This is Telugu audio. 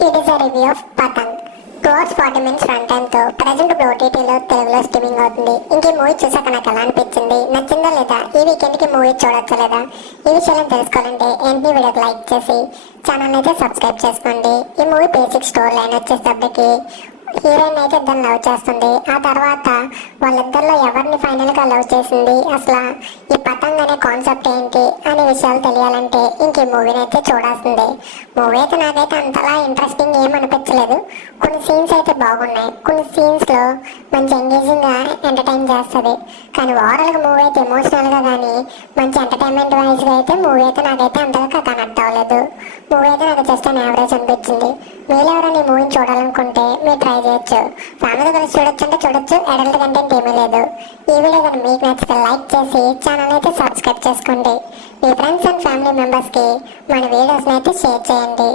It is a review of Patang. 2 hours 40 minutes run time తో ప్రజెంట్ ఇప్పుడు ఓటీటీలో తెలుగులో స్ట్రీమింగ్ అవుతుంది. ఇంక మూవీ చూసాక నాకు ఎలా అనిపించింది, నచ్చిందా లేదా, ఈ వీకెండ్ కి మూవీ చూడొచ్చా లేదా, ఈ విషయాలను తెలుసుకోవాలంటే ఏంటి వీడియోకి లైక్ చేసి ఛానల్ అయితే సబ్స్క్రైబ్ చేసుకోండి. ఈ మూవీ బేసిక్ స్టోరీ లైన్ వచ్చేసరికి హీరోయిన్ అయితే ఇద్దరు లవ్ చేస్తుంది. ఆ తర్వాత వాళ్ళిద్దరిలో ఎవరిని ఫైనల్ గా లవ్ చేసింది, అసలు ఈ పతంగ్ అనే కాన్సెప్ట్ ఏంటి అనే విషయాలు తెలియాలంటే ఇంక ఈ మూవీని అయితే చూడాల్సిందే. మూవీ అయితే నాకైతే అంతలా ఇంట్రెస్టింగ్ ఏమనిపించలేదు. కొన్ని సీన్స్ అయితే బాగున్నాయి, కొన్ని సీన్స్ లో మంచి ఎంగేజింగ్ గా ఎంటర్టైన్ చేస్తుంది. కానీ ఓవరాల్ గా మూవీ అయితే ఎమోషనల్ గా కానీ మంచి ఎంటర్టైన్మెంట్ వైజ్ గా అయితే మూవీ అయితే నాకైతే అంతగా కనెక్ట్ అవ్వలేదు. మూవీ అయితే నాకు జస్ట్ అని యావరేజ్ అనిపించింది. మీరు ఎవరైనా ఈ మూవీని చూడాలనుకుంటే మీరు ట్రై చేయొచ్చు. ఫ్యామిలీ కలిసి చూడొచ్చు అంటే చూడొచ్చు, అడల్ట్ కంటెంట్ ఏమీ లేదు. ఈ వీడియో కానీ మీకు నచ్చితే లైక్ చేసి ఛానల్ అయితే సబ్స్క్రైబ్ చేసుకోండి. మీ ఫ్రెండ్స్ అండ్ ఫ్యామిలీ మెంబర్స్ కి మన వీడియోస్ అయితే షేర్ చేయండి.